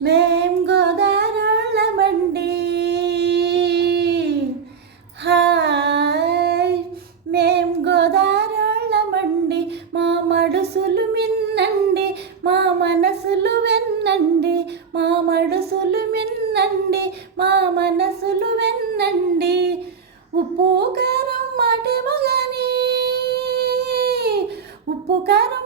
మేం గోదారోళ్ళమండి హాయ్ మేం గోదారోళ్ళమండి మా మడుసులు మిన్నండి మా మనసులు వెన్నండి మా మడుసులు మిన్నండి మా మనసులు వెన్నండి. ఉప్పు కారం మాటేమో కానీ ఉప్పు కారం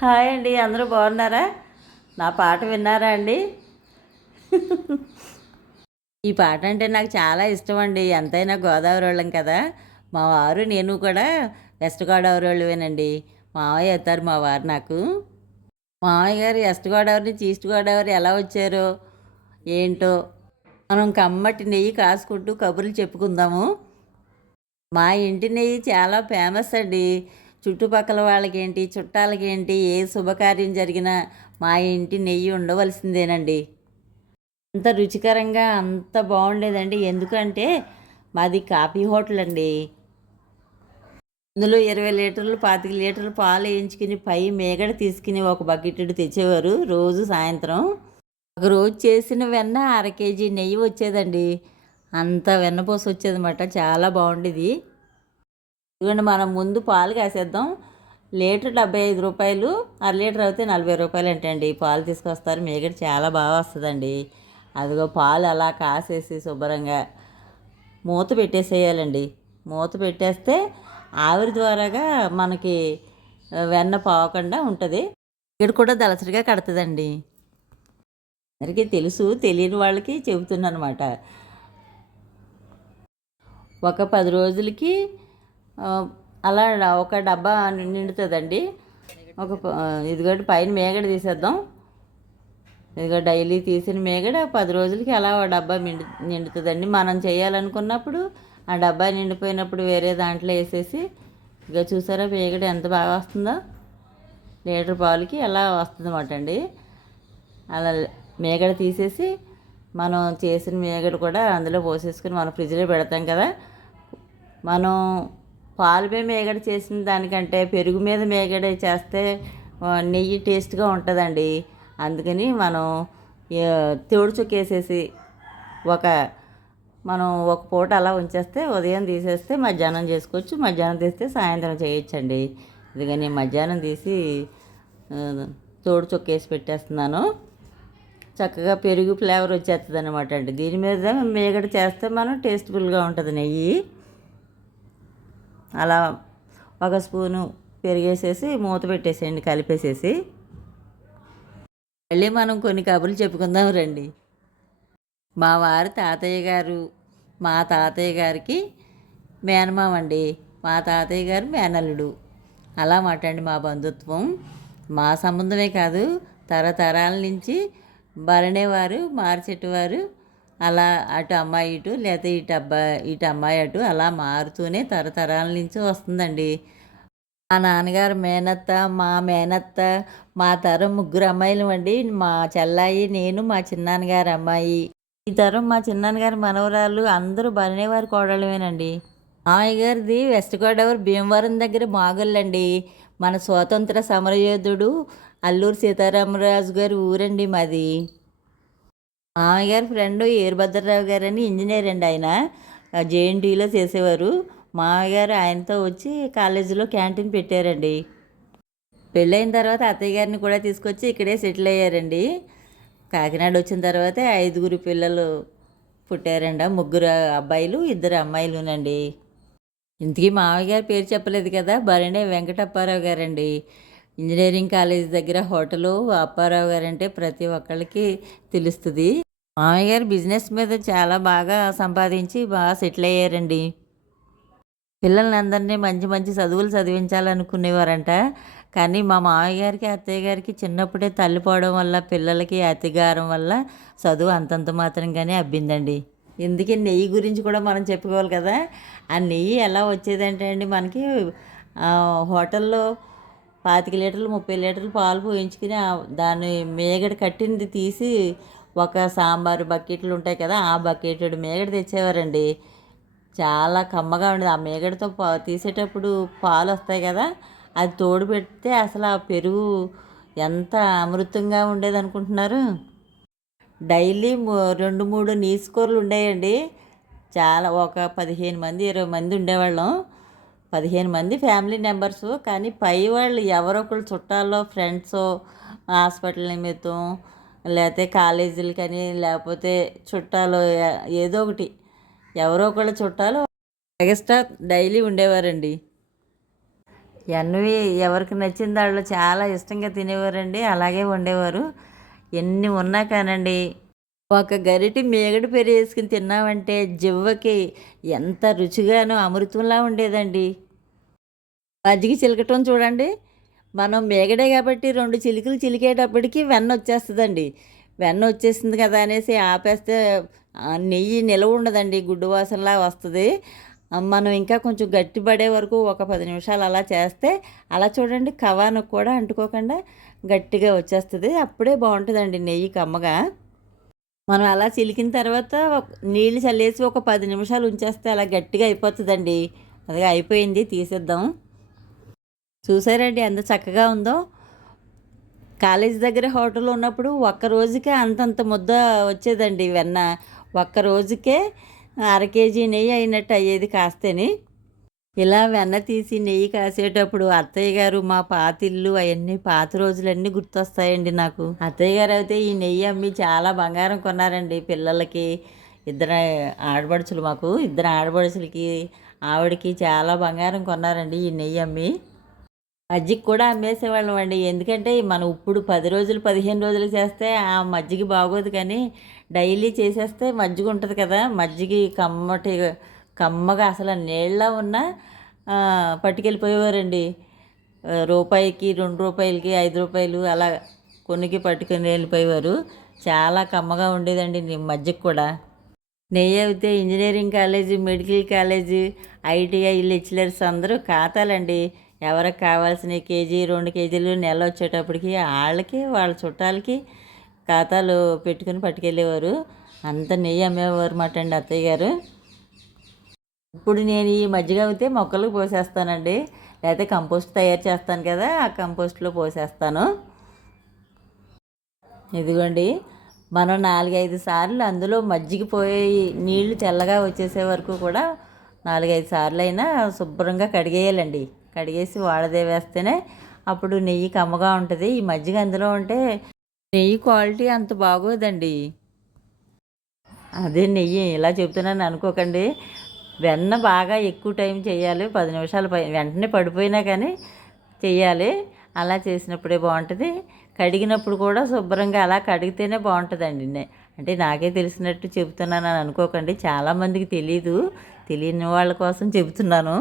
హాయ్ అండి అందరూ బాగున్నారా? నా పాట విన్నారా అండి? ఈ పాట అంటే నాకు చాలా ఇష్టం అండి. ఎంతైనా గోదావరి వాళ్ళం కదా. మా వారు నేను కూడా వెస్ట్ గోదావరి వాళ్ళవేనండి మావయ్య అవుతారు మా వారు నాకు. మావయ్య గారు వెస్ట్ గోదావరి నుంచి ఈస్ట్ గోదావరి ఎలా వచ్చారో ఏంటో మనం కమ్మటి నెయ్యి కాసుకుంటూ కబుర్లు చెప్పుకుందాము. మా ఇంటి నెయ్యి చాలా ఫేమస్ అండి. చుట్టుపక్కల వాళ్ళకేంటి చుట్టాలకేంటి ఏ శుభకార్యం జరిగినా మా ఇంటి నెయ్యి ఉండవలసిందేనండి. అంత రుచికరంగా అంత బాగుండేదండి. ఎందుకంటే మాది కాఫీ హోటల్ అండి అందులో ఇరవై లీటర్లు పాతిక లీటర్లు పాలు వేయించుకుని పై మేగడ తీసుకుని ఒక బకెట్ తెచ్చేవారు రోజు సాయంత్రం. ఒక రోజు చేసిన వెన్న అర కేజీ నెయ్యి వచ్చేదండి. అంత వెన్నపూస వచ్చేదన్నమాట. చాలా బాగుండేది. ఇదిగోండి మనం ముందు పాలు కాసేద్దాం. లీటర్ డెబ్బై ఐదు రూపాయలు అర లీటర్ అయితే నలభై రూపాయలు అంటండి. పాలు తీసుకొస్తారు మేగడ చాలా బాగా వస్తుందండి. అదిగో పాలు అలా కాసేసి శుభ్రంగా మూత పెట్టేసేయాలండి. మూత పెట్టేస్తే ఆవిరి ద్వారాగా మనకి వెన్న పోకుండా ఉంటుంది. ఇక్కడ కూడా దళసరిగా కడుతుందండి. అందరికీ తెలుసు తెలియని వాళ్ళకి చెబుతున్నాను అనమాట ఒక పది రోజులకి అలా ఒక డబ్బా నిండుతుందండి. ఒక ఇదిగోటి పైన మేగడ తీసేద్దాం. ఇదిగో డైలీ తీసిన మేగడ పది రోజులకి అలా ఒక డబ్బా నిండు నిండుతుందండి. మనం చేయాలనుకున్నప్పుడు ఆ డబ్బా నిండిపోయినప్పుడు వేరే దాంట్లో వేసేసి ఇక చూసారా మేగడ ఎంత బాగా వస్తుందో? లీటర్ పాలకి అలా వస్తుందన్నమాట అండి. అలా మేగడ తీసేసి మనం చేసిన మేగడ కూడా అందులో పోసేసుకుని మనం ఫ్రిడ్జ్లో పెడతాం కదా. మనం పాలపై మేగడ చేసిన దానికంటే పెరుగు మీద మేగడ చేస్తే నెయ్యి టేస్ట్గా ఉంటుందండి. అందుకని మనం ఆ, తోడు చుక్కేసేసి ఒక మనం ఒక పూట అలా ఉంచేస్తే ఉదయం తీసేస్తే మధ్యాహ్నం చేసుకోవచ్చు. మధ్యాహ్నం తీస్తే సాయంత్రం చేయొచ్చండి. అందుకని మధ్యాహ్నం తీసి తోడు చొక్కేసి పెట్టేస్తున్నాను. చక్కగా పెరుగు ఫ్లేవర్ వచ్చేస్తుంది అనమాట అండి. దీని మీద మేగడ చేస్తే మనం టేస్ట్ఫుల్గా ఉంటుంది నెయ్యి. అలా ఒక స్పూను పెరిగేసేసి మూత పెట్టేసేయండి కలిపేసేసి. మళ్ళీ మనం కొన్ని కబుర్లు చెప్పుకుందాం రండి. మా వారి తాతయ్య గారు మా తాతయ్య గారికి మేనమామ అండి. మా తాతయ్య గారు మేనల్లుడు. అలా మాటండి మా బంధుత్వం. మా సంబంధమే కాదు తరతరాల నుంచి భరణేవారు మార్చెట్టువారు అలా అటు అమ్మాయి ఇటు లేకపోతే ఇటు అబ్బాయి ఇటు అమ్మాయి అటు అలా మారుతూనే తరతరాల నుంచి వస్తుందండి. మా నాన్నగారు మేనత్త మా మేనత్త మా తరం ముగ్గురు అమ్మాయిలు అండి. మా చెల్లాయి నేను మా చిన్నాన్నగారు అమ్మాయి. ఈ తరం మా చిన్నాన్నగారి మనవరాలు అందరూ బలినేవారి కోడళ్ళమేనండి. మామయ్య గారిది వెస్ట్ గోదావరి భీమవరం దగ్గర మాగుళ్ళండి. మన స్వాతంత్ర సమరయోధుడు అల్లూరు సీతారామరాజు గారి ఊరండి మాది. మామయ్య గారి ఫ్రెండ్ ఏరుభద్రరావు గారు అని ఇంజనీర్ అండి ఆయన. జేఎన్టీలో చేసేవారు. మామయ్య గారు ఆయనతో వచ్చి కాలేజీలో క్యాంటీన్ పెట్టారండి. పెళ్ళైన తర్వాత అత్తయ్య గారిని కూడా తీసుకొచ్చి ఇక్కడే సెటిల్ అయ్యారండి. కాకినాడ వచ్చిన తర్వాతే ఐదుగురు పిల్లలు పుట్టారండి ముగ్గురు అబ్బాయిలు ఇద్దరు అమ్మాయిలునండి. ఇంతకీ మామయ్య గారి పేరు చెప్పలేదు కదా? బరణే వెంకటప్పారావు గారండి. ఇంజనీరింగ్ కాలేజ్ దగ్గర హోటలు అప్పారావు గారంటే ప్రతి ఒక్కళ్ళకి తెలుస్తుంది. మామయ్య గారు బిజినెస్ మీద చాలా బాగా సంపాదించి బాగా సెటిల్ అయ్యారండి. పిల్లల్ని అందరినీ మంచి మంచి చదువులు చదివించాలనుకునేవారంట. కానీ మా మామయ్య గారికి అత్తయ్య గారికి చిన్నప్పుడే తల్లిపోవడం వల్ల పిల్లలకి అతిగారం వల్ల చదువు అంతంత మాత్రంగానే అబ్బిందండి. ఎందుకే నెయ్యి గురించి కూడా మనం చెప్పుకోవాలి కదా. ఆ నెయ్యి ఎలా వచ్చేదంటే అండి మనకి హోటల్లో పాతిక లీటర్లు ముప్పై లీటర్లు పాలు పోయించుకుని దాన్ని మేగడ కట్టింది తీసి ఒక సాంబారు బకెట్లు ఉంటాయి కదా ఆ బకెట్ మేగడ తెచ్చేవారండి. చాలా కమ్మగా ఉండేది. ఆ మేగడతో పా తీసేటప్పుడు పాలు వస్తాయి కదా అది తోడు పెడితే అసలు ఆ పెరుగు ఎంత అమృతంగా ఉండేది అనుకుంటున్నారు? డైలీ రెండు మూడు నీసుకోర్లు ఉండేయండి. చాలా ఒక పదిహేను మంది ఇరవై మంది ఉండేవాళ్ళం. పదిహేను మంది ఫ్యామిలీ మెంబర్స్ కానీ పై వాళ్ళు ఎవరో ఒకళ్ళు చుట్టాల్లో ఫ్రెండ్స్ హాస్పిటల్ నిమిత్తం లేకపోతే కాలేజీలకని లేకపోతే చుట్టాలు ఏదో ఒకటి. ఎవరో ఒకళ్ళ చుట్టాలు ఎగస్ట్రా డైలీ ఉండేవారండి. ఎన్నవి ఎవరికి నచ్చిన వాళ్ళు చాలా ఇష్టంగా తినేవారండి. అలాగే వండేవారు ఎన్ని ఉన్నా కానండి ఒక గరిటి మేగడి పెరి వేసుకుని తిన్నామంటే జివ్వకి ఎంత రుచిగానో అమృతంలా ఉండేదండి. మజ్జిగ చిలకటం చూడండి. మనం మేగడే కాబట్టి రెండు చిలుకలు చిలికేటప్పటికి వెన్న వచ్చేస్తుందండి. వెన్న వచ్చేసింది కదా అనేసి ఆపేస్తే నెయ్యి నిలవ ఉండదండి. గుడ్డు వాసనలా వస్తుంది. మనం ఇంకా కొంచెం గట్టి పడే వరకు ఒక పది నిమిషాలు అలా చేస్తే అలా చూడండి కవాను కూడా అంటుకోకుండా గట్టిగా వచ్చేస్తుంది. అప్పుడే బాగుంటుందండి నెయ్యి కమ్మగా. మనం అలా చిలికిన తర్వాత నీళ్ళు చల్లేసి ఒక పది నిమిషాలు ఉంచేస్తే అలా గట్టిగా అయిపోతుందండి. అది అయిపోయింది తీసేద్దాం. చూసారండి ఎంత చక్కగా ఉందో? కాలేజ్ దగ్గర హోటల్లో ఉన్నప్పుడు ఒక్క రోజుకే అంతంత ముద్ద వచ్చేదండి వెన్న. ఒక్క రోజుకే అర కేజీ నెయ్యి అయినట్టు అయ్యేది కాస్తేని. ఇలా వెన్న తీసి నెయ్యి కాసేటప్పుడు అత్తయ్య గారు మా పాతిల్లు అవన్నీ పాత రోజులన్నీ గుర్తొస్తాయండి నాకు. అత్తయ్య గారు అయితే ఈ నెయ్యి అమ్మి చాలా బంగారం కొన్నారండి పిల్లలకి. ఇద్దరు ఆడబడుచులు మాకు. ఇద్దరు ఆడబడుచులకి ఆవిడకి చాలా బంగారం కొన్నారండి ఈ నెయ్యి అమ్మి. మజ్జిగ కూడా అమ్మేసేవాళ్ళం అండి. ఎందుకంటే మనం ఇప్పుడు పది రోజులు పదిహేను రోజులు చేస్తే ఆ మజ్జిగ బాగోదు కానీ డైలీ చేసేస్తే మజ్జిగ ఉంటుంది కదా. మజ్జిగ కమ్మటి కమ్మగా అసలు నీళ్ళ ఉన్న పట్టుకెళ్ళిపోయేవారండి. రూపాయికి రెండు రూపాయలకి ఐదు రూపాయలు అలా కొన్నికి పట్టుకొని వెళ్ళిపోయేవారు. చాలా కమ్మగా ఉండేదండి నీ కూడా. నెయ్యి అయితే engineering college medical college ITI lecturers అందరూ ఖాతాలండి. ఎవరికి కావాల్సిన కేజీ రెండు కేజీలు నెల వచ్చేటప్పటికి వాళ్ళకి వాళ్ళ చుట్టాలకి ఖాతాలు పెట్టుకుని పట్టుకెళ్ళేవారు. అంత నెయ్యి అమ్మేవారు మాట అండి అత్తయ్య గారు. ఇప్పుడు నేను ఈ మజ్జిగ అయితే మొక్కలకు పోసేస్తానండి. లేకపోతే కంపోస్ట్ తయారు చేస్తాను కదా ఆ కంపోస్ట్లో పోసేస్తాను. ఇదిగోండి మనం నాలుగైదు సార్లు అందులో మజ్జిగ పోయి నీళ్ళు తెల్లగా వచ్చేసే వరకు కూడా నాలుగైదు సార్లు అయినా శుభ్రంగా కడిగేయాలండి. కడిగేసి వాడదే వేస్తేనే అప్పుడు నెయ్యి కమ్మగా ఉంటుంది. ఈ మజ్జిగ అందులో ఉంటే నెయ్యి క్వాలిటీ అంత బాగోదండి. అదే నెయ్యి ఇలా చెప్తున్నాను అనుకోకండి. వెన్న బాగా ఎక్కువ టైం చేయాలి. పది నిమిషాలు పై వెంటనే పడిపోయినా కానీ చెయ్యాలి అలా చేసినప్పుడే బాగుంటుంది. కడిగినప్పుడు కూడా శుభ్రంగా అలా కడిగితేనే బాగుంటుందండి. అంటే నాకే తెలిసినట్టు చెబుతున్నాను అని అనుకోకండి. చాలామందికి తెలీదు. తెలియని వాళ్ళ కోసం చెబుతున్నాను.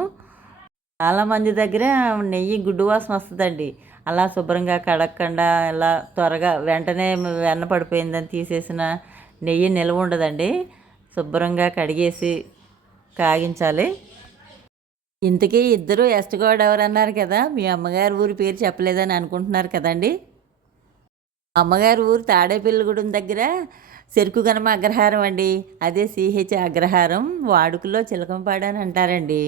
చాలామంది దగ్గర నెయ్యి గుడ్డు వాసన వస్తుందండి. అలా శుభ్రంగా కడగకుండా ఇలా త్వరగా వెంటనే వెన్న పడిపోయిందని తీసేసిన నెయ్యి నిల్వ ఉండదండి. శుభ్రంగా కడిగేసి కాగించాలి. ఇంతకీ ఇద్దరు ఎస్ట్ గోదావరి అన్నారు కదా మీ అమ్మగారి ఊరి పేరు చెప్పలేదని అనుకుంటున్నారు కదండి. అమ్మగారి ఊరు తాడేపల్లిగూడెం దగ్గర చెరుకు గనమ అగ్రహారం అండి. అదే సిహెచ్ అగ్రహారం వాడుకలో చిలకంపాడు అని అంటారండి.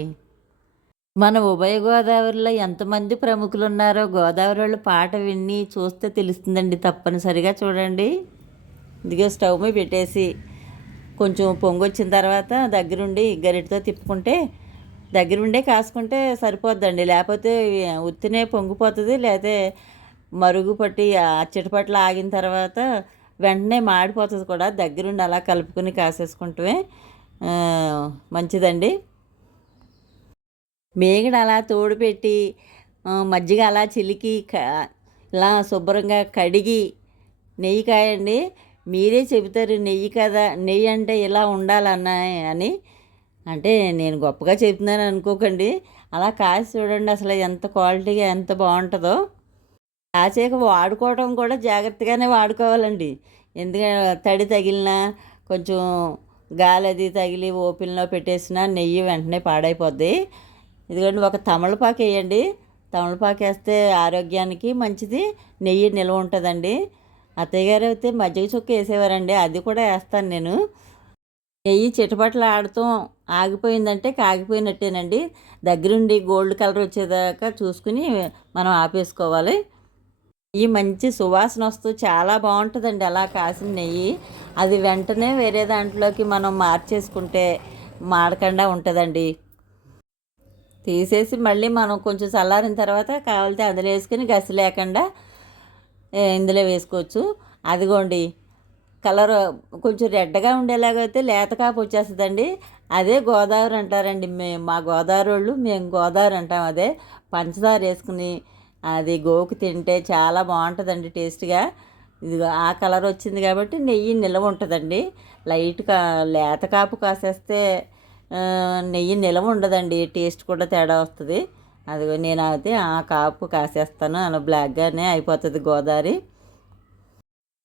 మన ఉభయ గోదావరిలో ఎంతమంది ప్రముఖులు ఉన్నారో గోదావరి వాళ్ళు పాట విని చూస్తే తెలుస్తుందండి తప్పనిసరిగా చూడండి. ఇదిగో స్టవ్ మీద పెట్టేసి కొంచెం పొంగొచ్చిన తర్వాత దగ్గరుండి గరిటతో తిప్పుకుంటే దగ్గరుండే కాసుకుంటే సరిపోద్దండి. లేకపోతే ఉత్తినే పొంగిపోతుంది లేకపోతే మరుగు పట్టి ఆ ఆగిన తర్వాత వెంటనే మాడిపోతుంది కూడా. దగ్గరుండి అలా కలుపుకొని కాసేసుకుంటే మంచిదండి. మేగడ అలా తోడు పెట్టి మజ్జిగ అలా చిలికి క- ఇలా శుభ్రంగా కడిగి నెయ్యి కాయండి. మీరే చెబుతారు నెయ్యి కదా నెయ్యి అంటే ఇలా ఉండాలన్న అని. అంటే నేను గొప్పగా చెప్తున్నాను అనుకోకండి. అలా కాసి చూడండి అసలు ఎంత క్వాలిటీగా ఎంత బాగుంటుందో. కాసేక వాడుకోవడం కూడా జాగ్రత్తగానే వాడుకోవాలండి. ఎందుకంటే తడి తగిలినా కొంచెం గాలి అది తగిలి ఓపెన్లో పెట్టేసిన నెయ్యి వెంటనే పాడైపోద్ది. ఇదిగోండి ఒక తమలపాకు వేయండి. తమలపాకు వేస్తే ఆరోగ్యానికి మంచిది. నెయ్యి నిల్వ ఉంటుందండి. అత్తయ్య గారు అయితే మజ్జిగ చుక్క వేసేవారండి. అది కూడా వేస్తాను నేను. నెయ్యి చిటపట్లు ఆడుతూ ఆగిపోయిందంటే కాగిపోయినట్టేనండి. దగ్గరుండి గోల్డ్ కలర్ వచ్చేదాకా చూసుకుని మనం ఆపేసుకోవాలి. ఈ మంచి సువాసన వస్తూ చాలా బాగుంటుందండి అలా కాసిన నెయ్యి. అది వెంటనే వేరే దాంట్లోకి మనం మార్చేసుకుంటే మాడకుండా ఉంటుందండి. తీసేసి మళ్ళీ మనం కొంచెం చల్లారిన తర్వాత కావాలితే అందులో వేసుకుని గసి లేకుండా ఇందులో వేసుకోవచ్చు. అదిగోండి కలర్ కొంచెం రెడ్గా ఉండేలాగైతే లేత కాపు వచ్చేస్తుందండి. అదే గోదావరి అంటారండి. మేము మా గోదావరి వాళ్ళు మేము గోదావరి అంటాం అదే. పంచదార వేసుకుని అది గోకు తింటే చాలా బాగుంటుందండి టేస్ట్గా. ఇదిగో ఆ కలర్ వచ్చింది కాబట్టి నెయ్యి నిల్వ ఉంటుందండి. లైట్గా లేత కాపు కాసేస్తే నెయ్యి నిల్వ ఉండదండి. టేస్ట్ కూడా తేడా వస్తుంది. అదిగో నేను అయితే ఆ కాపు కాసేస్తాను. అలా బ్లాక్గానే అయిపోతుంది గోదావరి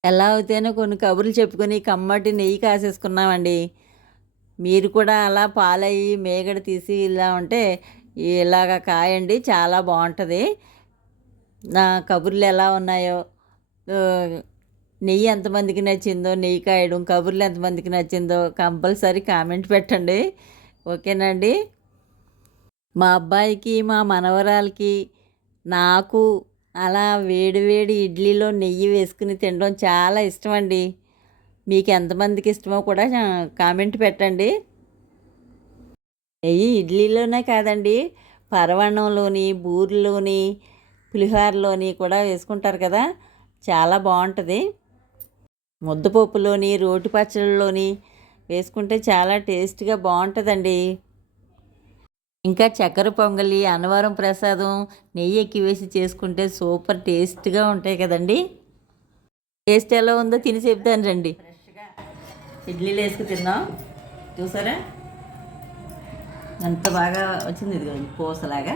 ఎలా అయితేనే కొన్ని కబుర్లు చెప్పుకొని కమ్మటి నెయ్యి కాసేసుకున్నామండి. మీరు కూడా అలా పాలయ్యి మేగడ తీసి ఇలా ఉంటే ఇలాగ కాయండి చాలా బాగుంటుంది. నా కబుర్లు ఎలా ఉన్నాయో నెయ్యి ఎంతమందికి నచ్చిందో నెయ్యి కాయడం కబుర్లు ఎంతమందికి నచ్చిందో కంపల్సరీ కామెంట్ పెట్టండి. ఓకేనండి మా అబ్బాయికి మా మనవరాలకి నాకు అలా వేడివేడి ఇడ్లీలో నెయ్యి వేసుకుని తినడం చాలా ఇష్టం అండి మీకు ఎంతమందికి ఇష్టమో కూడా కామెంట్ పెట్టండి. నెయ్యి ఇడ్లీలోనే కాదండి పరవణంలోని బూరెలోని పులిహోరలోని కూడా వేసుకుంటారు కదా చాలా బాగుంటుంది. ముద్దపప్పులోని రోటి పచ్చళ్ళలోని వేసుకుంటే చాలా టేస్ట్గా బాగుంటుందండి. ఇంకా చక్కెర పొంగలి అన్నవరం ప్రసాదం నెయ్యి ఎక్కి వేసి చేసుకుంటే సూపర్ టేస్ట్గా ఉంటాయి కదండి. టేస్ట్ ఎలా ఉందో తిని చెప్తాను రండి. ఫ్రెష్గా ఇడ్లీలు వేసుకు తిన్నాం. చూసారా? అంత బాగా వచ్చింది ఇది పూసలాగా.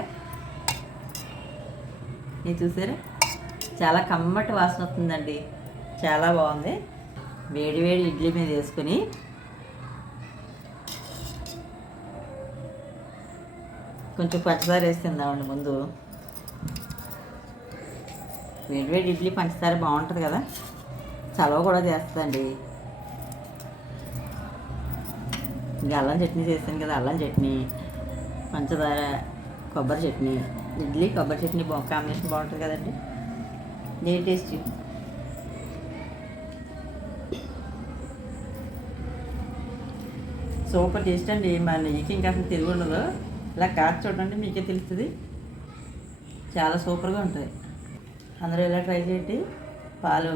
ఇది చూసారా? చాలా కమ్మటి వాసన వస్తుందండి. చాలా బాగుంది. వేడి వేడి ఇడ్లీ మీద వేసుకుని కొంచెం పంచదార వేసి తిందామండి ముందు. వేడి వేడి ఇడ్లీ పంచదార బాగుంటుంది కదా? చలవ కూడా చేస్తుందండి. ఇంకా అల్లం చట్నీ చేస్తాను కదా అల్లం చట్నీ పంచదార కొబ్బరి చట్నీ. ఇడ్లీ కొబ్బరి చట్నీ బా కాంబినేషన్ బాగుంటుంది కదండి. నే టేస్ట్ సూపర్ టేస్ట్ అండి. మన నెయ్యికి ఇంకా అసలు తిరిగి ఉండదు. ఇలా కాచి చూడండి మీకే తెలుస్తుంది. చాలా సూపర్గా ఉంటుంది అందరూ ఇలా ట్రై చేయండి? పాలు.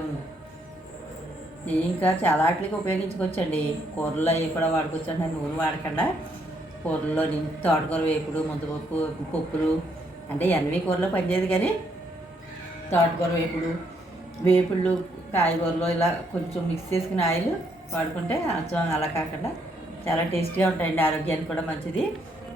ఇంకా చాలా వాటికి ఉపయోగించుకోవచ్చండి. కూరల్లో అవి కూడా వాడుకోవచ్చండి. నూనె వాడకుండా కూరల్లో తోటకూర వేపుడు ముద్దపప్పు పప్పులు. అంటే ఎనవి కూరలో పనిచేయదు కానీ తోటకూర వేపుడు వేపుళ్ళు కాయగూరలు ఇలా కొంచెం మిక్స్ చేసుకుని ఆయిల్ వాడుకుంటే అచ్చం అలా కాకుండా చాలా టేస్టీగా ఉంటాయండి. ఆరోగ్యానికి కూడా మంచిది.